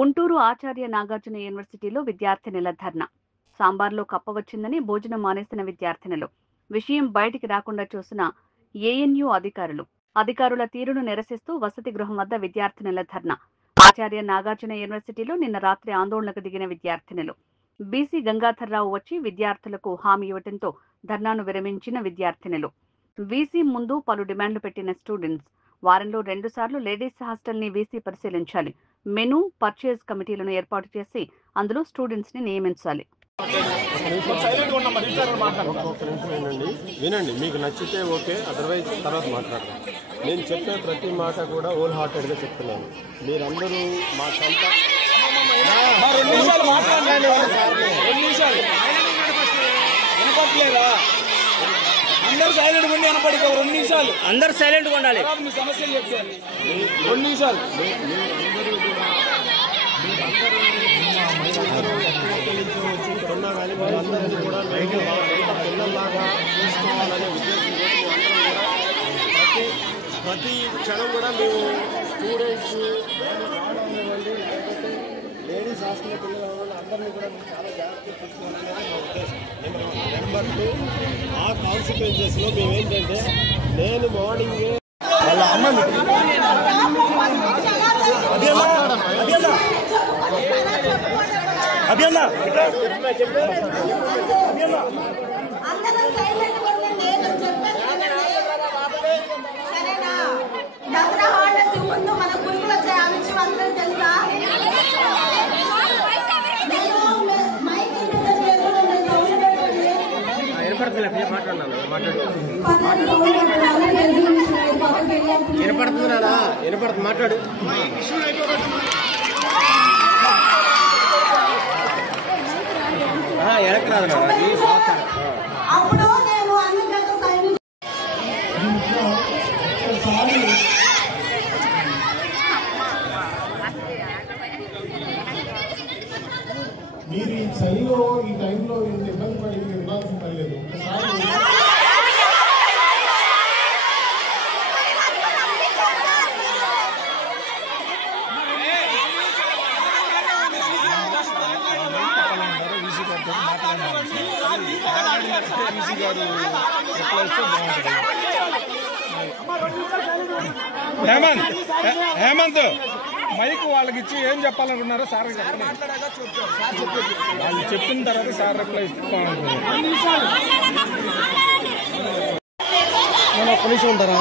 గుంటూరు ఆచార్య నాగార్జున యూనివర్సిటీలో విద్యార్థినుల ధర్నా. సాంబార్లో కప్ప వచ్చిందని భోజనం మానేసిన విద్యార్థినులు. విషయం బయటికి రాకుండా చూసిన ఏఎన్యూ అధికారుల తీరును నిరసిస్తూ వసతి గృహం వద్ద విద్యార్థినుల ధర్నా. ఆచార్య నాగార్జున యూనివర్సిటీలో నిన్న రాత్రి ఆందోళనకు దిగిన విద్యార్థినులు. బీసీ గంగాధర్రావు వచ్చి విద్యార్థులకు హామీ ఇవ్వడంతో ధర్నాను విరమించిన విద్యార్థినులు. వీసీ ముందు పలు డిమాండ్లు పెట్టిన స్టూడెంట్స్. వారంలో 2 సార్లు లేడీస్ హాస్టల్ ని వీసీ పరిశీలించాలి. మెనూ, పర్చేజ్ కమిటీలను ఏర్పాటు చేసి అందులో స్టూడెంట్స్ ని నియమించాలి. వినండి, మీకు నచ్చితే ఓకే, అదర్వైజ్ తర్వాత మాట్లాడతాం. నేను చెప్పే ప్రతి మాట కూడా హోల్ హార్టెడ్గా చెప్తున్నాను. మీరందరూ మా సొంత అందరూ సైలెంట్ ఉండి అనపడి 2 నిమిషాలు అందరూ సైలెంట్గా ఉండాలి. మీ సమస్యలు చెప్తాను 2 నిమిషాలు. ఉన్నా కానీ వాళ్ళందరినీ కూడా పిల్లల్లాగా చూసుకోవాలనే ఉద్దేశంతో ప్రతి క్షణం కూడా మేము స్టూడెంట్స్ రావడండి, లేకపోతే లేడీస్ హాస్టల్ పిల్లలు అందరినీ కూడా చాలా జాగ్రత్తగా చూసుకోవాలనేది మా ఉద్దేశం. నెంబర్ 2, ఆ కాన్సిక్వెన్సెస్లో మేమేంటంటే నేను మార్నింగే వాళ్ళ అమ్మని అభియన్నా దసరా హాలిడేస్ ముందు మన గురుకులు వచ్చే ఆ విషయం అందరూ తెలుసా? వినపడుతుంది, మాట్లాడు. అప్పుడు నేను అన్ని మీరు ఈ చలిలో ఈ టైంలో ఇంత ఇబ్బంది పడి ఉండాల్సిన పని లేదు. హేమంత్ మైక్ వాళ్ళకి ఇచ్చి ఏం చెప్పాలనుకున్నారో సార్ చెప్పండి. వాళ్ళు చెప్పిన తర్వాత సార్ రిప్లై ఇస్తాను. ఒక్క నిమిషం ఉంటారా?